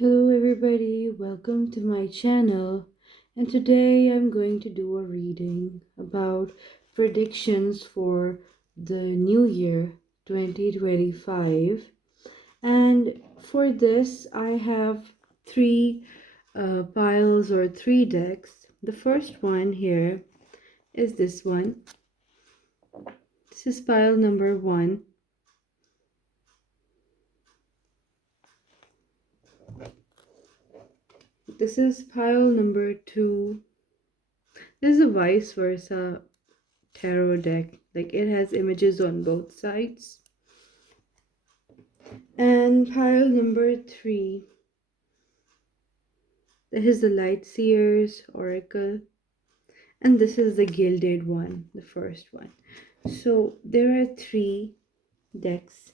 Hello everybody, welcome to my channel, and today I'm going to do a reading about predictions for the new year 2025. And for this I have three piles or three decks. The first one here is this one. This is pile number 1. This is pile number 2. This is a vice versa tarot deck, like it has images on both sides. And pile number 3, this is the Light Seers Oracle, and this is the Gilded one, the first one. So there are 3 decks,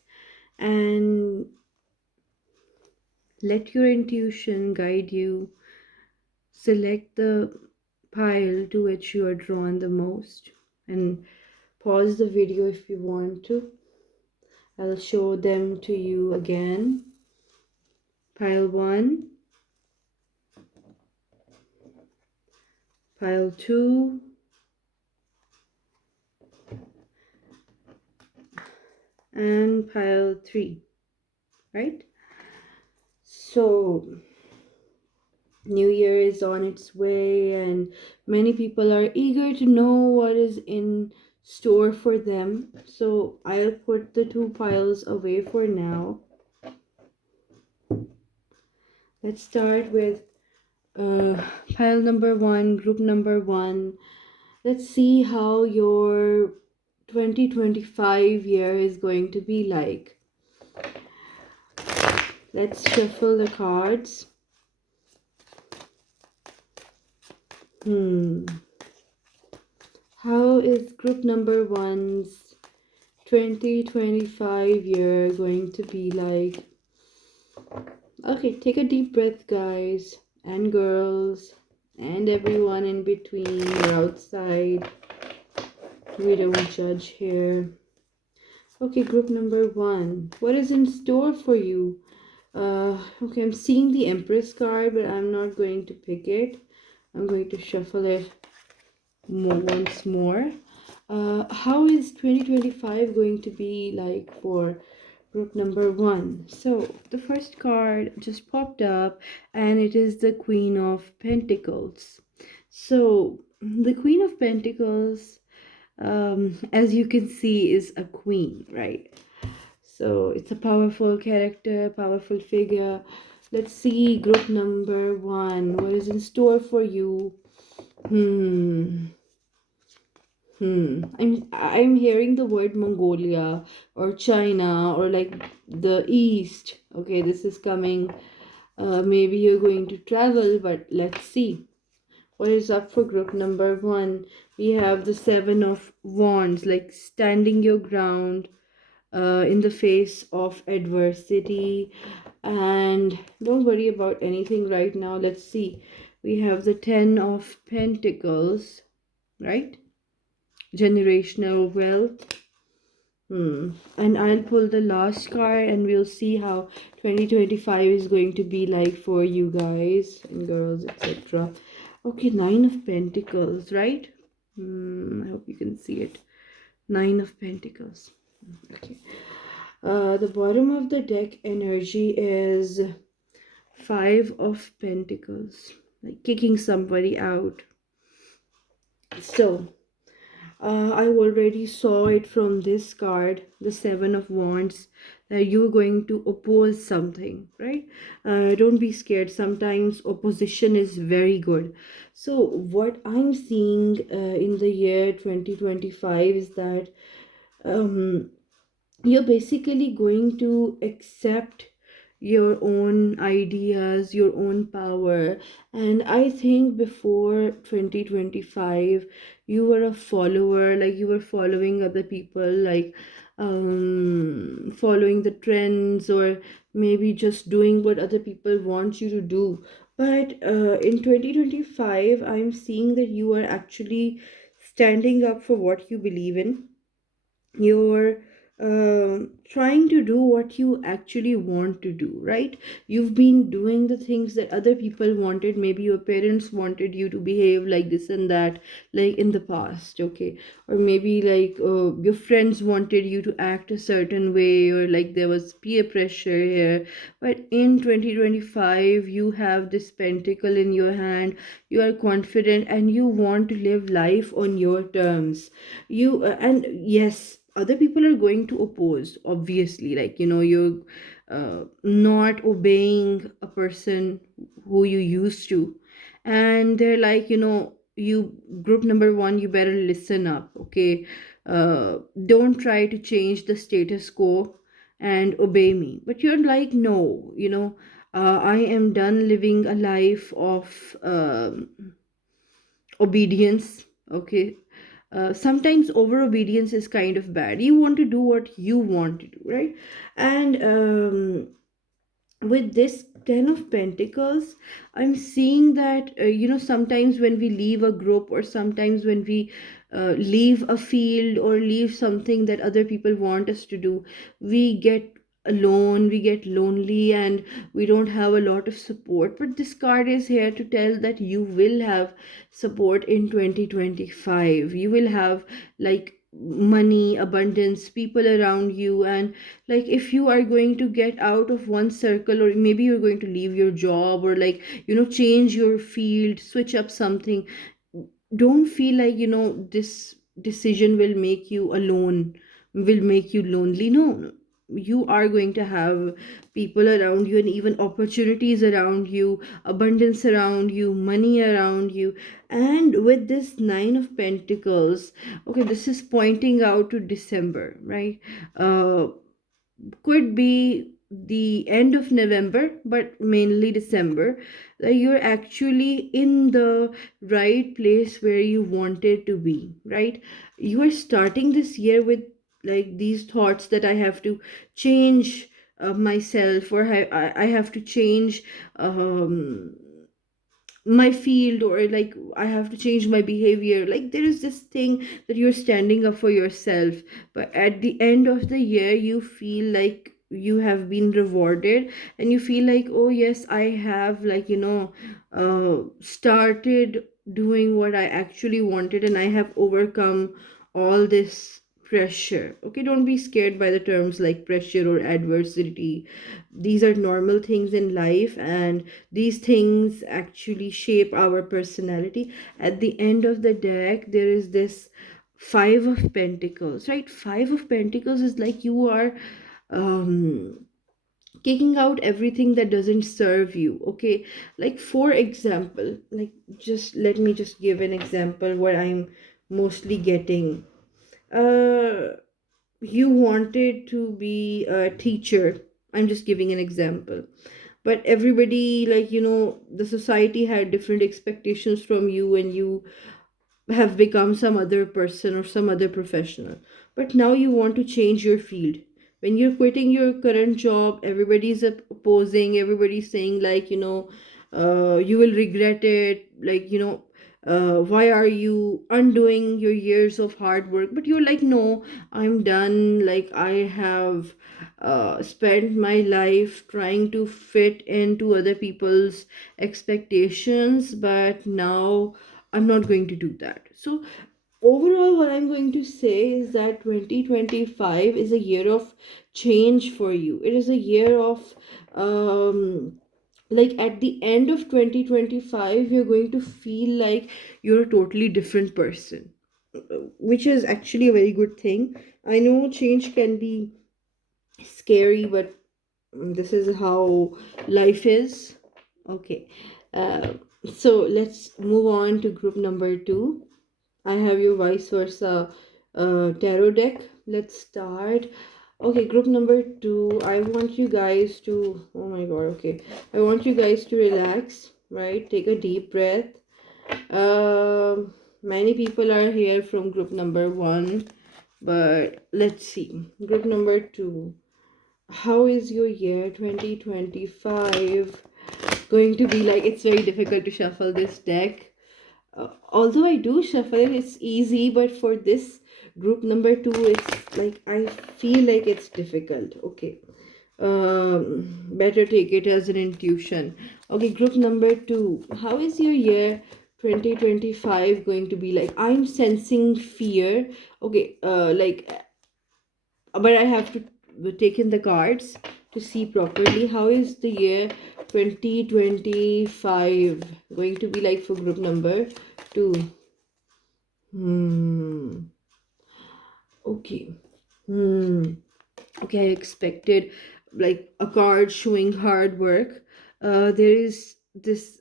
and let your intuition guide you. Select the pile to which you are drawn the most, and pause the video if you want to. I'll show them to you again. Pile 1, pile 2, and pile 3, right? So new year is on its way, and many people are eager to know what is in store for them. So I'll put the 2 piles away for now. Let's start with pile number 1, group number 1. Let's see how your 2025 year is going to be like. Let's shuffle the cards. How is group number 1's 2025 year going to be like? Okay, take a deep breath, guys and girls and everyone in between or outside. We don't judge here. Okay, group number 1. What is in store for you? Okay, I'm seeing the Empress card, but I'm not going to pick it. I'm going to shuffle it once more. How is 2025 going to be like for group number 1? So the first card just popped up, and it is the Queen of Pentacles. So the Queen of Pentacles, as you can see, is a queen, right? So it's a powerful character, powerful figure. Let's see group number 1. What is in store for you? I'm hearing the word Mongolia or China or like the East. Okay, this is coming. Maybe you're going to travel, but let's see. What is up for group number 1? We have the 7 of Wands, like standing your ground in the face of adversity. And don't worry about anything right now. Let's see. We have the 10 of Pentacles, right? Generational wealth. And I'll pull the last card, and we'll see how 2025 is going to be like for you guys and girls, etc. Okay, 9 of Pentacles, right? I hope you can see it. 9 of Pentacles. Okay. The bottom of the deck energy is 5 of Pentacles, like kicking somebody out. So I already saw it from this card, the 7 of Wands, that you're going to oppose something, right? Don't be scared. Sometimes opposition is very good. So what I'm seeing in the year 2025 is that you're basically going to accept your own ideas, your own power. And I think before 2025 you were a follower, like you were following other people, like following the trends, or maybe just doing what other people want you to do. But in 2025 I'm seeing that you are actually standing up for what you believe in. You're trying to do what you actually want to do, right? You've been doing the things that other people wanted. Maybe your parents wanted you to behave like this and that, like in the past, okay? Or maybe like your friends wanted you to act a certain way, or like there was peer pressure here. But in 2025, you have this pentacle in your hand. You are confident and you want to live life on your terms. And yes, other people are going to oppose, obviously, like you're not obeying a person who you used to, and they're like, you, group number one, you better listen up, okay? Don't try to change the status quo and obey me. But you're like, no, I am done living a life of obedience, okay? Sometimes over obedience is kind of bad. You want to do what you want to do, right? And with this 10 of pentacles, I'm seeing that sometimes when we leave a group, or sometimes when we leave a field, or leave something that other people want us to do, we get alone, we get lonely, and we don't have a lot of support. But this card is here to tell that you will have support in 2025. You will have like money, abundance, people around you. And like if you are going to get out of one circle, or maybe you're going to leave your job, or like change your field, switch up something, don't feel like this decision will make you alone, will make you lonely. No, you are going to have people around you, and even opportunities around you, abundance around you, money around you. And with this 9 of pentacles, okay, this is pointing out to December, right? Could be the end of November, but mainly December, that you're actually in the right place where you wanted to be, right? You are starting this year with like these thoughts that I have to change myself, or I have to change um my field, or like I have to change my behavior. Like there is this thing that you're standing up for yourself, but at the end of the year you feel like you have been rewarded, and you feel like, oh yes, I have like started doing what I actually wanted, and I have overcome all this pressure. Okay, don't be scared by the terms like pressure or adversity. These are normal things in life, and these things actually shape our personality. At the end of the deck, there is this 5 of pentacles, right? 5 of pentacles is like you are um kicking out everything that doesn't serve you, okay? Like for example, like just let me just give an example what I'm mostly getting. uh you wanted to be a teacher, I'm just giving an example, but everybody, like the society had different expectations from you, and you have become some other person or some other professional. But now you want to change your field. When you're quitting your current job, everybody's opposing, everybody's saying like you will regret it, like why are you undoing your years of hard work? But you're like, no, I'm done. Like I have spent my life trying to fit into other people's expectations, but now I'm not going to do that. So overall, what I'm going to say is that 2025 is a year of change for you. It is a year of like at the end of 2025, you're going to feel like you're a totally different person, which is actually a very good thing. I know change can be scary, but this is how life is. Okay. Uh, so let's move on to group number two. I have your vice versa tarot deck. Let's start. Okay, group number two. I want you guys to, oh my god, okay. I want you guys to relax, right? Take a deep breath. Many people are here from group number one, but let's see. Group number two. How is your year 2025 going to be like? It's very difficult to shuffle this deck. Although I do shuffle it, it's easy, but for this Group number two, it's like I feel like it's difficult. Okay, better take it as an intuition. Okay, group number two, how is your year 2025 going to be? Like, I'm sensing fear. Okay, but I have to take in the cards to see properly. How is the year 2025 going to be like for group number two? Hmm. Okay. Hmm. Okay, I expected like a card showing hard work. There is this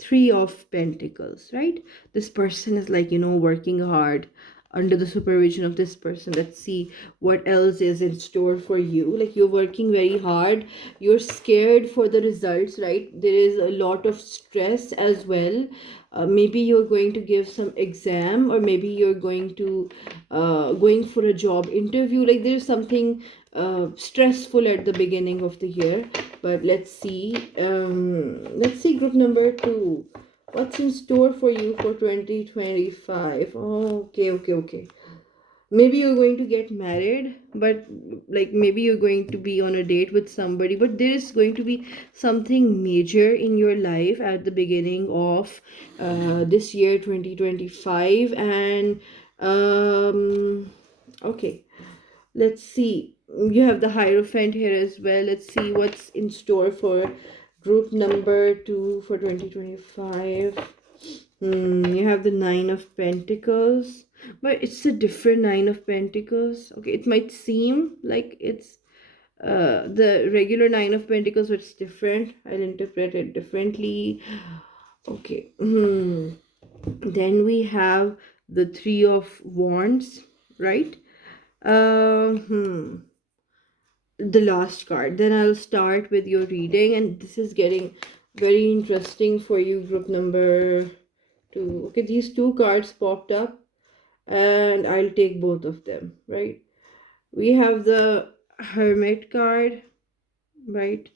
three of pentacles, right? This person is like, working hard under the supervision of this person. Let's see what else is in store for you. Like, you're working very hard, you're scared for the results, right? There is a lot of stress as well. Maybe you're going to give some exam, or maybe you're going for a job interview. Like, there's something stressful at the beginning of the year. But let's see group number two, what's in store for you for 2025. Oh, okay. Maybe you're going to get married, but like maybe you're going to be on a date with somebody, but there is going to be something major in your life at the beginning of this year 2025. And okay, let's see, you have the Hierophant here as well. Let's see what's in store for group number two for 2025. You have the Nine of Pentacles, but it's a different Nine of Pentacles. Okay, it might seem like it's the regular Nine of Pentacles, but it's different. I'll interpret it differently. Okay. Then we have the Three of Wands, right? The last card. Then I'll start with your reading, and this is getting very interesting for you, group number two. Okay, these two cards popped up, and I'll take both of them, right? We have the Hermit card, right?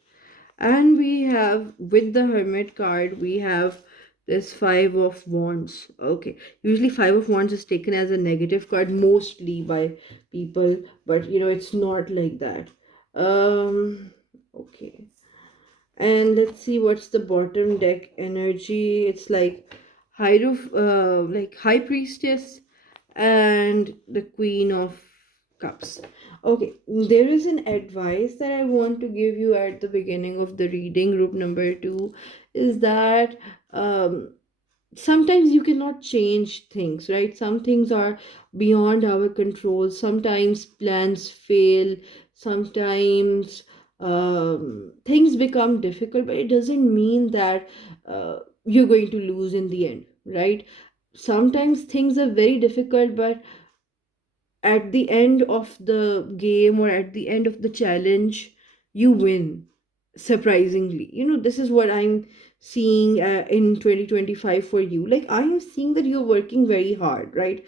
And we have, with the Hermit card, we have this Five of Wands. Okay, usually Five of Wands is taken as a negative card mostly by people, but it's not like that. Okay, and let's see what's the bottom deck energy. It's like High Priestess and the Queen of Cups. Okay, there is an advice that I want to give you at the beginning of the reading, group number two, is that um, sometimes you cannot change things, right? Some things are beyond our control. Sometimes plans fail. Sometimes things become difficult, but it doesn't mean that you're going to lose in the end, right? Sometimes things are very difficult, but at the end of the game, or at the end of the challenge, you win, surprisingly. This is what I'm seeing in 2025 for you. Like, I am seeing that you're working very hard, right?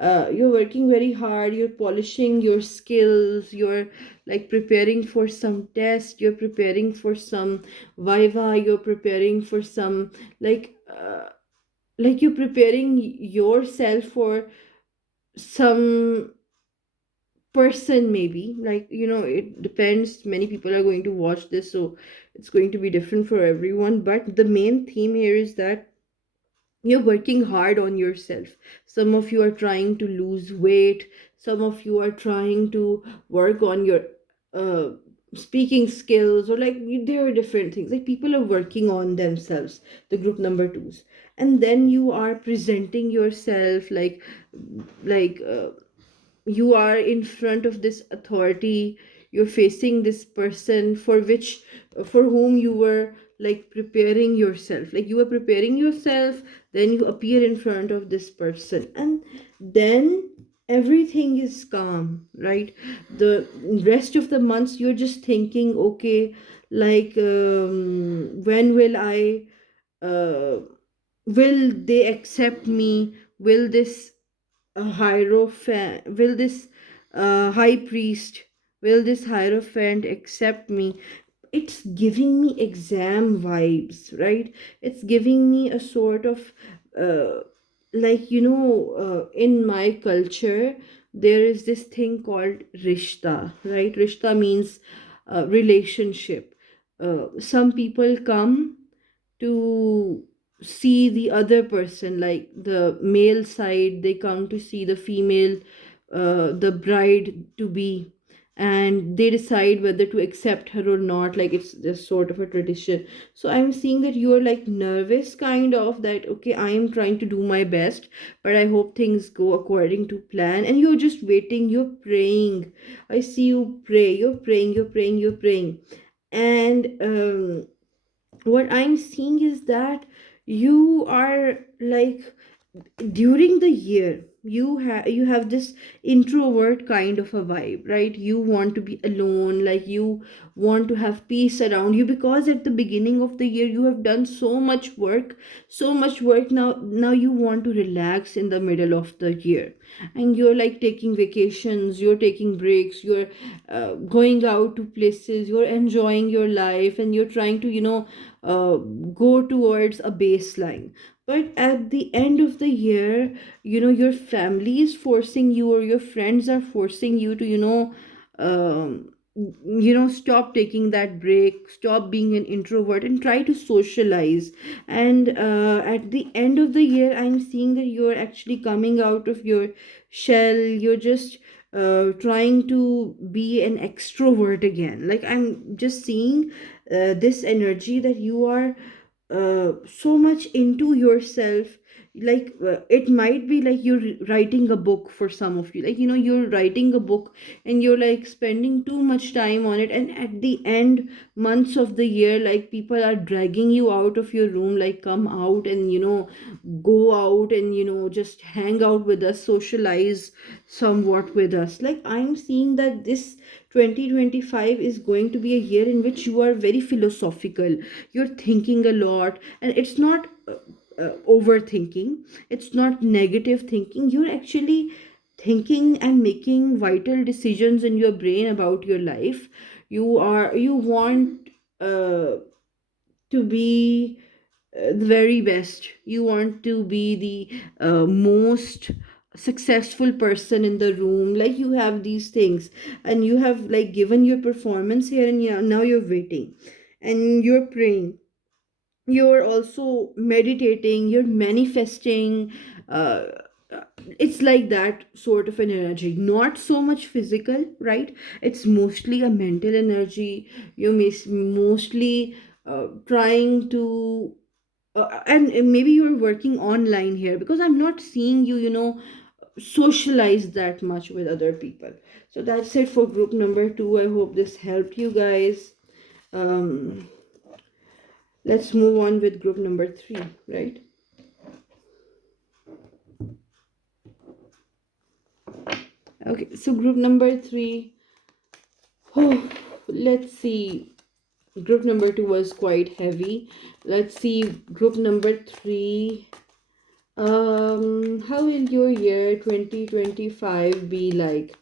You're working very hard, you're polishing your skills, you're like preparing for some test, you're preparing for some viva, you're preparing for some like you're preparing yourself for some person, maybe. Like, it depends, many people are going to watch this, so it's going to be different for everyone. But the main theme here is that you're working hard on yourself. Some of you are trying to lose weight, some of you are trying to work on your uh speaking skills, or like there are different things, like people are working on themselves, the group number twos. And then you are presenting yourself like you are in front of this authority, you're facing this person for whom you were like preparing yourself, like you were preparing yourself, then you appear in front of this person, and then everything is calm, right? The rest of the months you're just thinking, okay, like when will I uh, will they accept me? Will this a hierophant, will this high priest, will this hierophant accept me? It's giving me exam vibes, right? It's giving me a sort of uh, like in my culture there is this thing called rishta, right? Rishta means relationship. Some people come to see the other person, like the male side they come to see the female, the bride to be, and they decide whether to accept her or not, like it's just sort of a tradition. So I'm seeing that you're like nervous kind of, that okay, I am trying to do my best, but I hope things go according to plan, and you're just waiting, you're praying. I see you pray, you're praying, you're praying, you're praying. And what I'm seeing is that you are like, during the year you have this introvert kind of a vibe, right? You want to be alone, like you want to have peace around you, because at the beginning of the year you have done so much work, so much work. Now you want to relax in the middle of the year, and you're like taking vacations, you're taking breaks, you're going out to places, you're enjoying your life, and you're trying to uh, go towards a baseline. But at the end of the year, your family is forcing you, or your friends are forcing you to um, stop taking that break, stop being an introvert, and try to socialize. And at the end of the year, I'm seeing that you're actually coming out of your shell. You're just trying to be an extrovert again. Like I'm just seeing this energy that you are so much into yourself. Like it might be like you're writing a book. For some of you, like you're writing a book, and you're like spending too much time on it, and at the end months of the year, like people are dragging you out of your room, like come out and go out and just hang out with us, socialize somewhat with us. Like I'm seeing that this 2025 is going to be a year in which you are very philosophical. You're thinking a lot, and it's not overthinking, it's not negative thinking. You're actually thinking and making vital decisions in your brain about your life. You want uh, to be the very best. You want to be the most successful person in the room. Like you have these things, and you have like given your performance here, and yeah, now you're waiting and you're praying, you're also meditating, you're manifesting. uh, it's like that sort of an energy, not so much physical, right? It's mostly a mental energy. You mostly trying to and maybe you're working online here, because I'm not seeing you socialize that much with other people. So that's it for group number 2. I hope this helped you guys. um let's move on with group number 3, right? Okay, so group number 3. Oh, let's see. Group number 2 was quite heavy. Let's see group number 3. How will your year 2025 be like?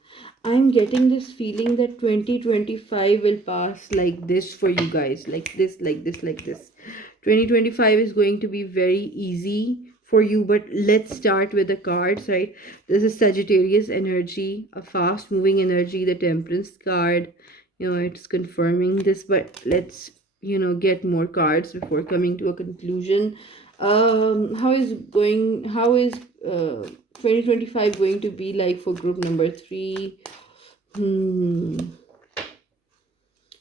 I'm getting this feeling that 2025 will pass like this for you guys, like this, like this, like this. 2025 is going to be very easy for you, but let's start with the cards, right? This is Sagittarius energy, a fast moving energy, the Temperance card. It's confirming this, but let's get more cards before coming to a conclusion. How is 2025 going to be like for group number 3? Hmm.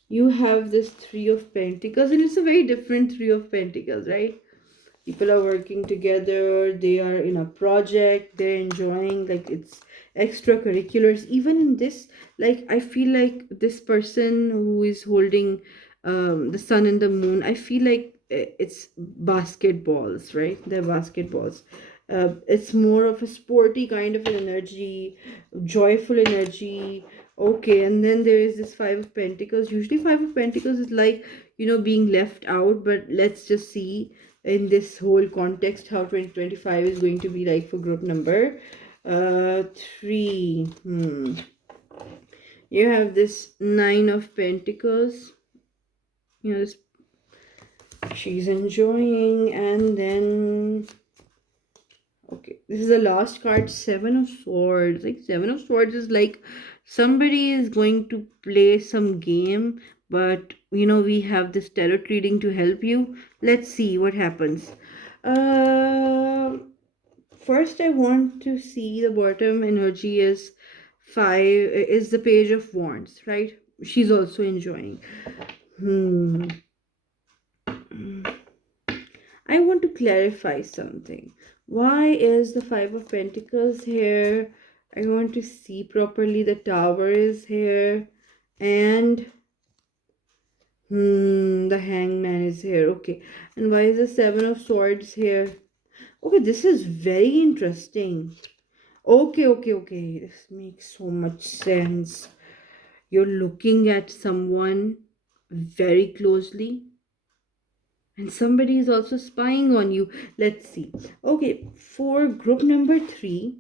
You have this 3 of Pentacles, and it's a very different 3 of Pentacles, right? People are working together, they are in a project, they're enjoying, like it's extracurriculars. Even in this, like I feel like this person who is holding the sun and the moon, I feel like it's basketballs, right? They're basketballs. It's more of a sporty kind of an energy, joyful energy. Okay, and then there is this 5 of Pentacles. Usually 5 of Pentacles is like being left out, but let's just see in this whole context how 2025 is going to be like for group number 3. You have this 9 of Pentacles. This, she's enjoying, and then Okay, this is the last card, Seven of Swords. Like, Seven of Swords is like somebody is going to play some game, but we have this tarot reading to help you. Let's see what happens. Uh, First, I want to see the bottom energy is the Page of Wands, right? She's also enjoying. Hmm. I want to clarify something. Why is the Five of Pentacles here? I want to see properly. The Tower is here. And the Hangman is here. Okay. And why is the Seven of Swords here? Okay, this is very interesting. Okay, okay, okay. This makes so much sense. You're looking at someone very closely, and somebody is also spying on you. Let's see. Okay, for group number 3,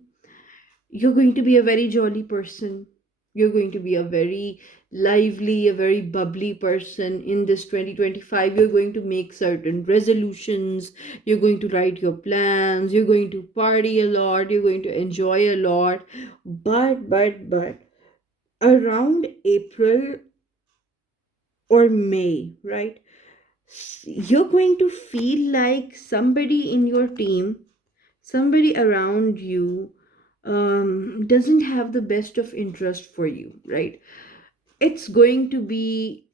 you're going to be a very jolly person. You're going to be a very lively, a very bubbly person in this 2025. You're going to make certain resolutions. You're going to write your plans. You're going to party a lot. You're going to enjoy a lot. But around April or May, right? You're going to feel like somebody in your team, somebody around you, doesn't have the best of interest for you, right? It's going to be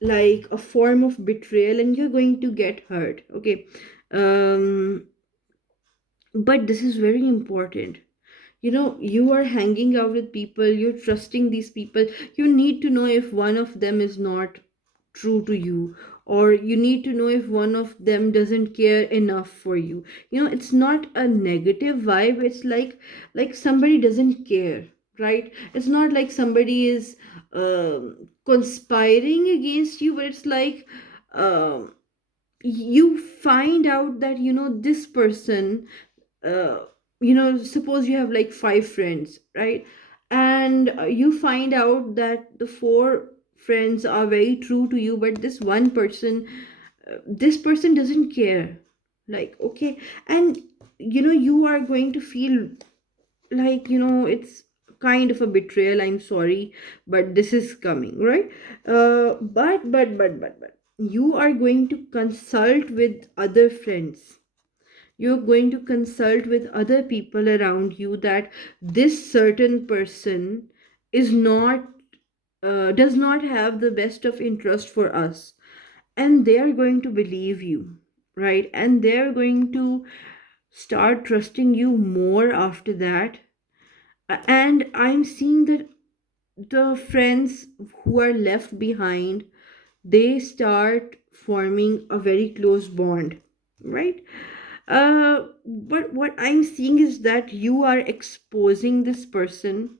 like a form of betrayal, and you're going to get hurt. Okay. um but this is very important. You are hanging out with people, you're trusting these people. You need to know if one of them is not true to you, or you need to know if one of them doesn't care enough for you. It's not a negative vibe. It's like somebody doesn't care, right? It's not like somebody is conspiring against you, but it's like um you find out that this person, uh, suppose you have like 5 friends, right? And you find out that the 4 friends are very true to you, but this person doesn't care. Like, okay. And you are going to feel like it's kind of a betrayal. I'm sorry, but this is coming, right? But you are going to consult with other friends. You're going to consult with other people around you that this certain person is not does not have the best of interest for us, and they are going to believe you, right? And they're going to start trusting you more after that. And I'm seeing that the friends who are left behind, they start forming a very close bond, right? But what I'm seeing is that you are exposing this person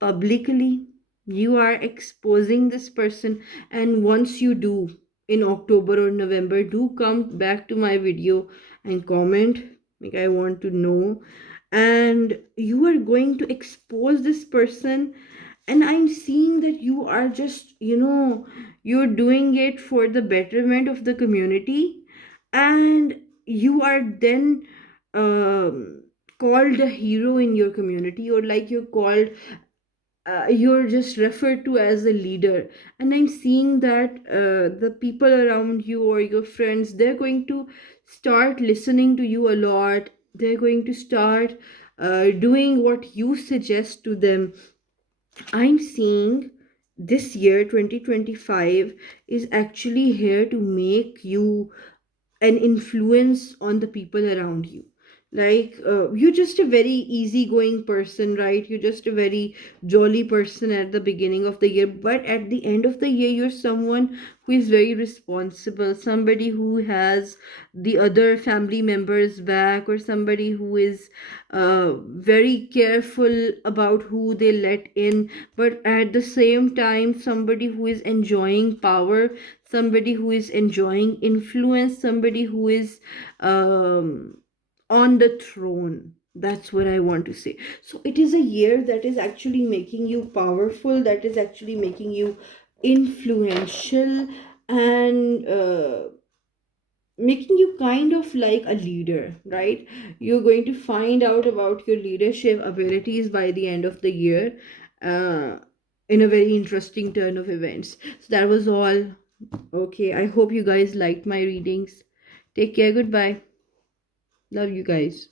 publicly. You are exposing this person, and once you do, in October or November, do come back to my video and comment. Like, I want to know. And you are going to expose this person, and I'm seeing that you are just you're doing it for the betterment of the community, and you are then um, called a hero in your community, or like you're just referred to as a leader. And I'm seeing that the people around you or your friends, they're going to start listening to you a lot. They're going to start doing what you suggest to them. I'm seeing this year 2025 is actually here to make you an influence on the people around you. Like, you're just a very easygoing person, right? You're just a very jolly person at the beginning of the year, but at the end of the year, you're someone who is very responsible, somebody who has the other family members back, or somebody who is very careful about who they let in, but at the same time, somebody who is enjoying power, somebody who is enjoying influence, somebody who is on the throne. That's what I want to say. So it is a year that is actually making you powerful, that is actually making you influential. And making you kind of like a leader, right? You're going to find out about your leadership abilities by the end of the year, uh, in a very interesting turn of events. So that was all. Okay, I hope you guys liked my readings. Take care. Goodbye. Love you guys.